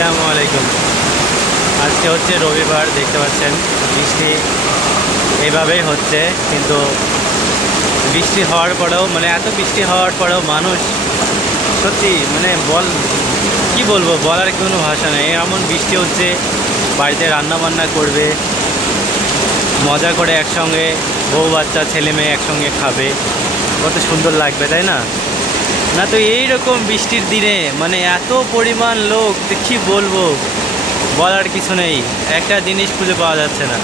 আসসালামু আলাইকুম। আজকে হচ্ছে রবিবার, দেখতে পাচ্ছেন বৃষ্টি এইভাবেই হচ্ছে। কিন্তু বৃষ্টি হওয়ার পরেও এত বৃষ্টি হওয়ার পরেও মানুষ সত্যি কি বলবো, বলার কোনো ভাষা নেই। এমন বৃষ্টি হচ্ছে, বাড়িতে রান্না বান্না করবে, মজা করে একসঙ্গে বউ বাচ্চা ছেলে মেয়ে একসঙ্গে খাবে, কত সুন্দর লাগবে তাই না? না তো এইরকম বৃষ্টির দিনে এত পরিমাণ লোক, কি বলবো, বলার কিছু নেই। একটা জিনিস খুঁজে পাওয়া যাচ্ছে না,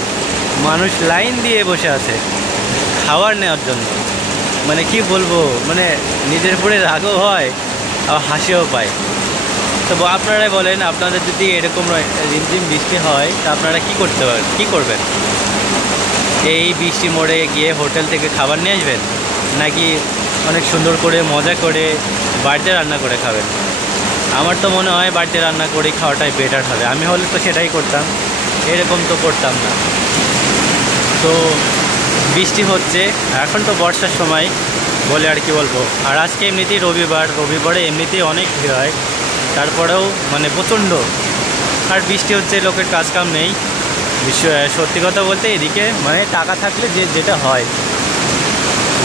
মানুষ লাইন দিয়ে বসে আছে খাবার নেওয়ার জন্য। কি বলবো, নিজের উপরে রাগও হয় আর হাসিও পায়। তো আপনারাই বলেন, আপনাদের যদি এরকম রিমঝিম বৃষ্টি হয় তা আপনারা কী করবেন? এই বৃষ্টি মোড়ে গিয়ে হোটেল থেকে খাবার নিয়ে আসবেন, নাকি অনেক সুন্দর করে মজা করে বাড়িতে রান্না করে খাবেন? আমার তো মনে হয় বাড়িতে রান্না করে খাওয়াটাই বেটার হবে। আমি হলে তো সেটাই করতাম, এরকম তো করতাম না। তো বৃষ্টি হচ্ছে, এখন তো বর্ষার সময় বলে আর কি বলবো। আর আজকে এমনিতেই রবিবারে এমনিতেই অনেক ভিড় হয়, তারপরেও প্রচণ্ড। আর বৃষ্টি হচ্ছে, লোকের কাজকাম নেই। সত্যি কথা বলতে এদিকে টাকা থাকলে যেটা হয়,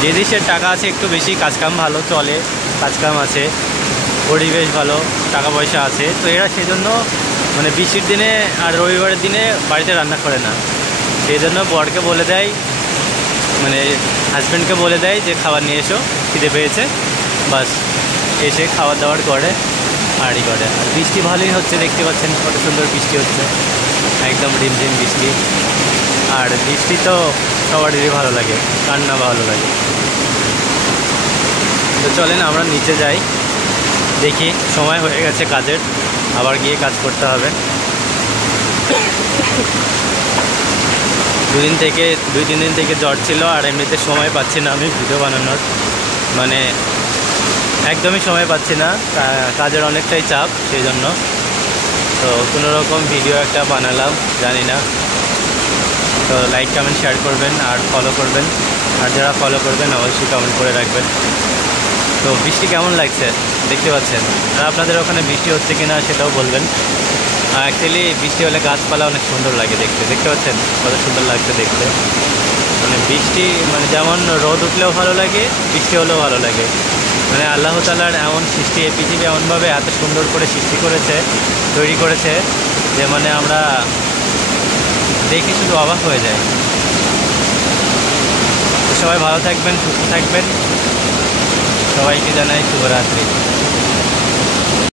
যে দেশের টাকা আছে একটু বেশি, কাজকাম ভালো চলে, কাজকাম আছে, পরিবেশ ভালো, টাকা পয়সা আছে, তো এরা সেজন্য বৃষ্টির দিনে আর রবিবারের দিনে বাড়িতে রান্না করে না। সেই জন্য বরকে বলে দেয়, হাজব্যান্ডকে বলে দেয় যে খাবার নিয়ে এসো, খিদে পেয়েছে, বাস এসে খাবার দাবার করে আরই করে। আর বৃষ্টি ভালোই হচ্ছে, দেখতে পাচ্ছেন কত সুন্দর বৃষ্টি হচ্ছে, একদম রিমঝিম বৃষ্টি। আর বৃষ্টি তো সবারই ভালো লাগে, কার না ভালো লাগে। তো চলেন আমরা নিচে যাই, দেখি। সময় হয়ে গেছে কাজের, আবার গিয়ে কাজ করতে হবে। দুই তিন দিন থেকে জ্বর ছিল, আর এমনিতে সময় পাচ্ছি না আমি ভিডিও বানানোর, একদমই সময় পাচ্ছি না, কাজের অনেকটাই চাপ, সেই জন্য। তো কোনো রকম ভিডিও একটা বানালাম, জানি না। তো লাইক কমেন্ট শেয়ার করবেন আর ফলো করবেন, আর যারা ফলো করবেন অবশ্যই কমেন্ট করে রাখবেন। তো বৃষ্টি কেমন লাগছে দেখতে পাচ্ছেন, আর আপনাদের ওখানে বৃষ্টি হচ্ছে কিনা সেটাও বলবেন। অ্যাকচুয়ালি বৃষ্টি হলে গাছপালা অনেক সুন্দর লাগে দেখতে পাচ্ছেন কত সুন্দর লাগছে দেখতে। বৃষ্টি যেমন রোদ উঠলেও ভালো লাগে, বৃষ্টি হলেও ভালো লাগে। আল্লাহ তাআলার এমন সৃষ্টি, এই পৃথিবী এমনভাবে এত সুন্দর করে সৃষ্টি করেছে, তৈরি করেছে, যে আমরা দেখে শুধু অবাক হয়ে যায়। তো সবাই ভালো থাকবেন, সুস্থ থাকবেন, সবাইকে জানাই শুভরাত্রি।